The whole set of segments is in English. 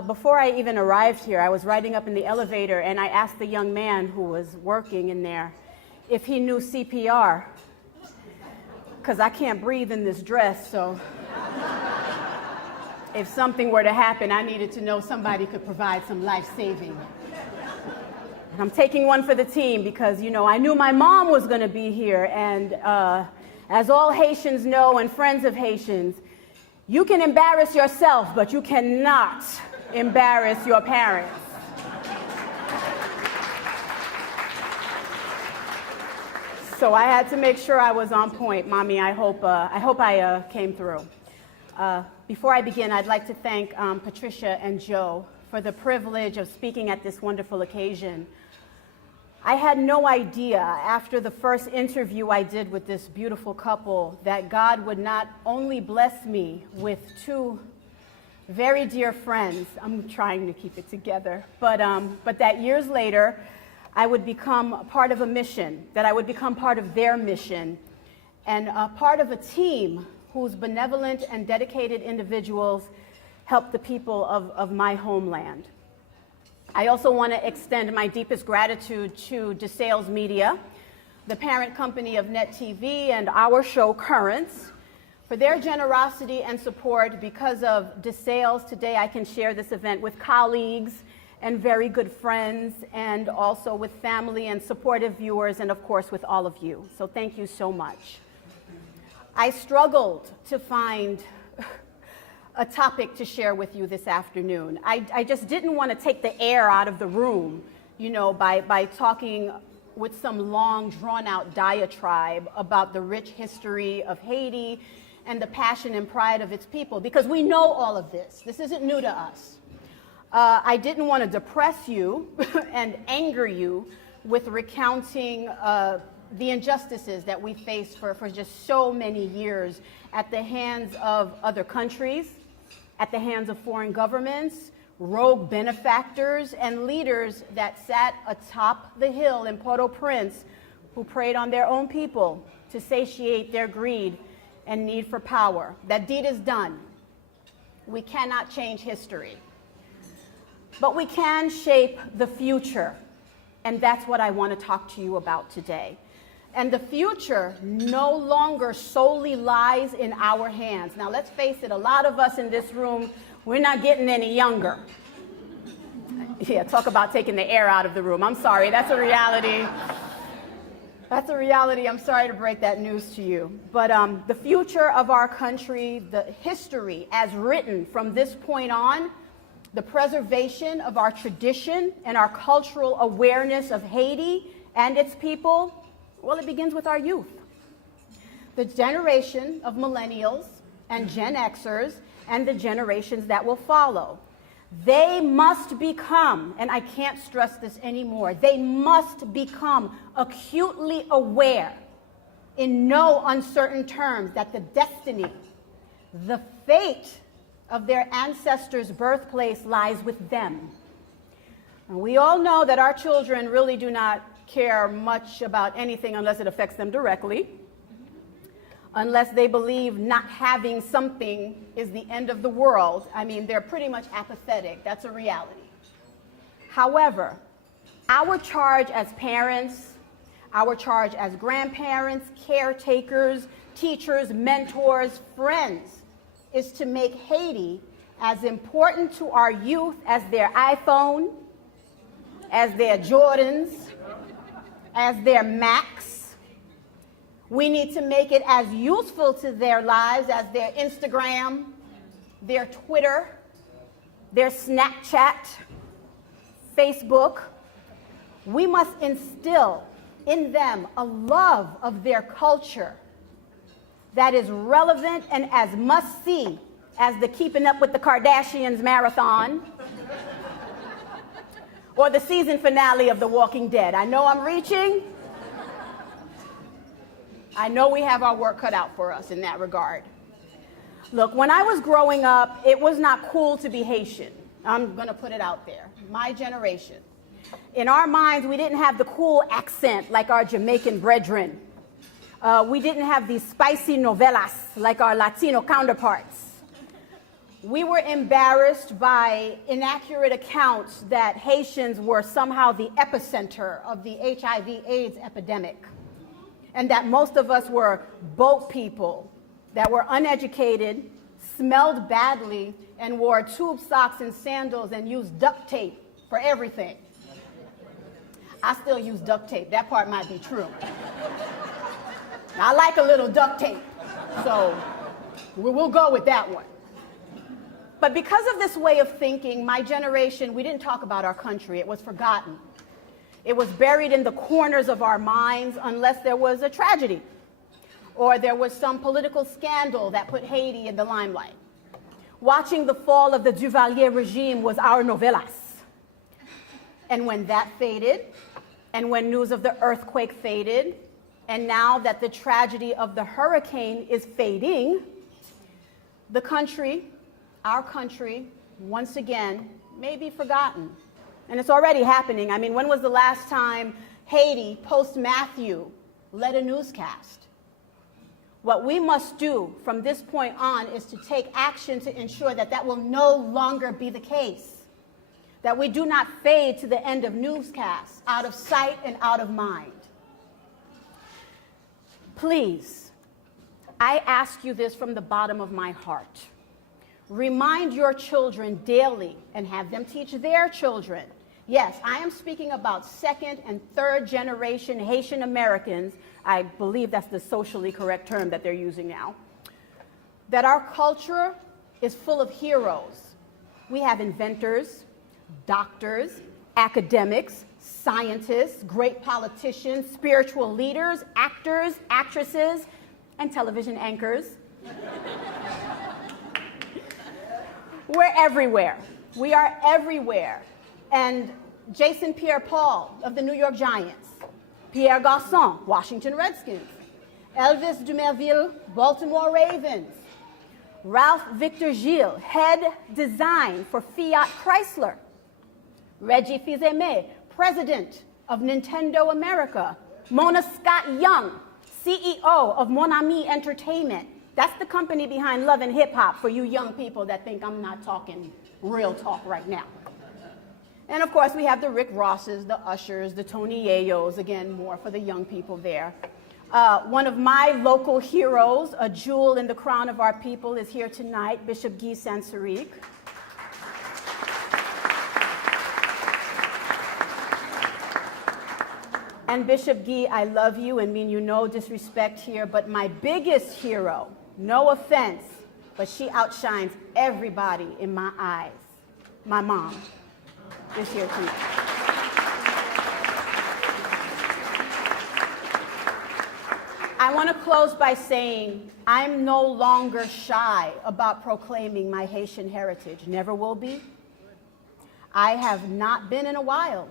Before I even arrived here, I was riding up in the elevator and I asked the young man who was working in there if he knew CPR, because I can't breathe in this dress, so if something were to happen, I needed to know somebody could provide some life-saving. And I'm taking one for the team because, you know, I knew my mom was going to be here, and as all Haitians know and friends of Haitians, you can embarrass yourself, but you cannot embarrass your parents. So I had to make sure I was on point. Mommy, I hope I came through. Before I begin, I'd like to thank Patricia and Joe for the privilege of speaking at this wonderful occasion. I had no idea after the first interview I did with this beautiful couple that God would not only bless me with two very dear friends, I'm trying to keep it together, but that years later I would become part of a mission, that I would become part of their mission, and part of a team whose benevolent and dedicated individuals help the people of my homeland. I also want to extend my deepest gratitude to DeSales Media, the parent company of Net TV and our show Currents, for their generosity and support. Because of DeSales, today I can share this event with colleagues and very good friends, and also with family and supportive viewers, and of course with all of you. So thank you so much. I struggled to find a topic to share with you this afternoon. I just didn't want to take the air out of the room, you know, by talking with some long, drawn-out diatribe about the rich history of Haiti and the passion and pride of its people, because we know all of this. This isn't new to us. I didn't want to depress you and anger you with recounting the injustices that we faced for just so many years at the hands of other countries, at the hands of foreign governments, rogue benefactors, and leaders that sat atop the hill in Port-au-Prince who preyed on their own people to satiate their greed and need for power. That deed is done. We cannot change history, but we can shape the future, and that's what I want to talk to you about today. And the future no longer solely lies in our hands. Now, let's face it, a lot of us in this room, we're not getting any younger. Yeah, talk about taking the air out of the room. I'm sorry, that's a reality. That's a reality. I'm sorry to break that news to you. But the future of our country, the history as written from this point on, the preservation of our tradition and our cultural awareness of Haiti and its people, well, it begins with our youth. The generation of millennials and Gen Xers and the generations that will follow. They must become, and I can't stress this anymore, they must become acutely aware in no uncertain terms that the destiny, the fate of their ancestors' birthplace lies with them. And we all know that our children really do not care much about anything unless it affects them directly, unless they believe not having something is the end of the world. I mean, they're pretty much apathetic. That's a reality. However, our charge as parents, our charge as grandparents, caretakers, teachers, mentors, friends, is to make Haiti as important to our youth as their iPhone, as their Jordans, as their Macs. We need to make it as useful to their lives as their Instagram, their Twitter, their Snapchat, Facebook. We must instill in them a love of their culture that is relevant and as must-see as the Keeping Up with the Kardashians marathon or the season finale of The Walking Dead. I know I'm reaching. I know we have our work cut out for us in that regard. Look, when I was growing up, it was not cool to be Haitian. I'm going to put it out there. My generation. In our minds, we didn't have the cool accent like our Jamaican brethren. We didn't have these spicy novelas like our Latino counterparts. We were embarrassed by inaccurate accounts that Haitians were somehow the epicenter of the HIV/AIDS epidemic, and that most of us were boat people that were uneducated, smelled badly, and wore tube socks and sandals and used duct tape for everything. I still use duct tape. That part might be true. I like a little duct tape, so we'll go with that one. But because of this way of thinking, my generation, we didn't talk about our country. It was forgotten. It was buried in the corners of our minds unless there was a tragedy or there was some political scandal that put Haiti in the limelight. Watching the fall of the Duvalier regime was our novelas. And when that faded, and when news of the earthquake faded, and now that the tragedy of the hurricane is fading, the country, our country, once again, may be forgotten. And it's already happening. I mean, when was the last time Haiti, post-Matthew, led a newscast? What we must do from this point on is to take action to ensure that that will no longer be the case, that we do not fade to the end of newscasts, out of sight and out of mind. Please, I ask you this from the bottom of my heart. Remind your children daily and have them teach their children. Yes, I am speaking about second and third generation Haitian Americans. I believe that's the socially correct term that they're using now. That our culture is full of heroes. We have inventors, doctors, academics, scientists, great politicians, spiritual leaders, actors, actresses, and television anchors. We're everywhere. We are everywhere. And Jason Pierre-Paul of the New York Giants, Pierre Garçon, Washington Redskins, Elvis Dumerville, Baltimore Ravens, Ralph Victor Gilles, head design for Fiat Chrysler, Reggie Fils-Aimé, president of Nintendo America, Mona Scott Young, CEO of Mon Ami Entertainment. That's the company behind Love and Hip Hop for you young people that think I'm not talking real talk right now. And of course, we have the Rick Rosses, the Ushers, the Tony Yayos, again, more for the young people there. One of my local heroes, a jewel in the crown of our people, is here tonight, Bishop Guy Sansaric. And Bishop Guy, I love you and mean you no disrespect here, but my biggest hero, no offense, but she outshines everybody in my eyes, my mom, is here tonight. I want to close by saying I'm no longer shy about proclaiming my Haitian heritage. Never will be. I have not been in a while.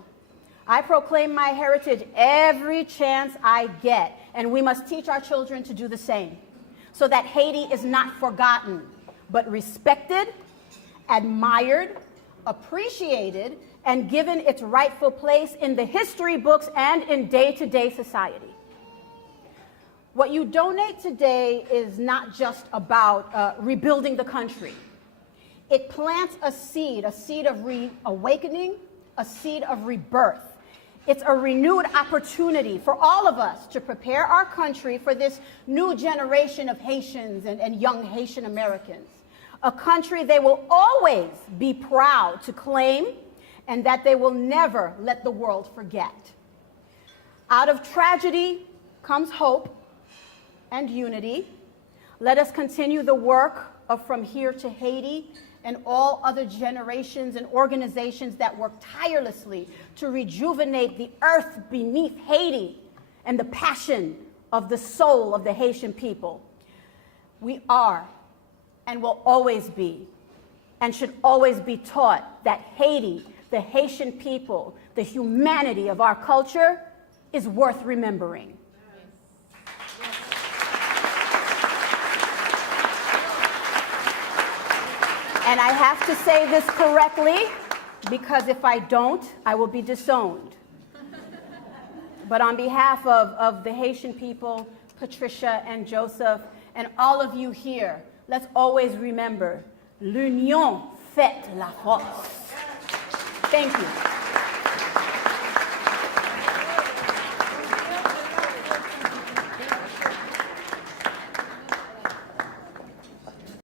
I proclaim my heritage every chance I get, and we must teach our children to do the same, so that Haiti is not forgotten, but respected, admired, appreciated, and given its rightful place in the history books and in day-to-day society. What you donate today is not just about rebuilding the country. It plants a seed of reawakening, a seed of rebirth. It's a renewed opportunity for all of us to prepare our country for this new generation of Haitians and young Haitian Americans, a country they will always be proud to claim and that they will never let the world forget. Out of tragedy comes hope and unity. Let us continue the work of From Here to Haiti and all other generations and organizations that work tirelessly to rejuvenate the earth beneath Haiti and the passion of the soul of the Haitian people. We are and will always be and should always be taught that Haiti, the Haitian people, the humanity of our culture is worth remembering. And I have to say this correctly, because if I don't, I will be disowned. But on behalf of the Haitian people, Patricia and Joseph, and all of you here, let's always remember L'union fait la force. Thank you.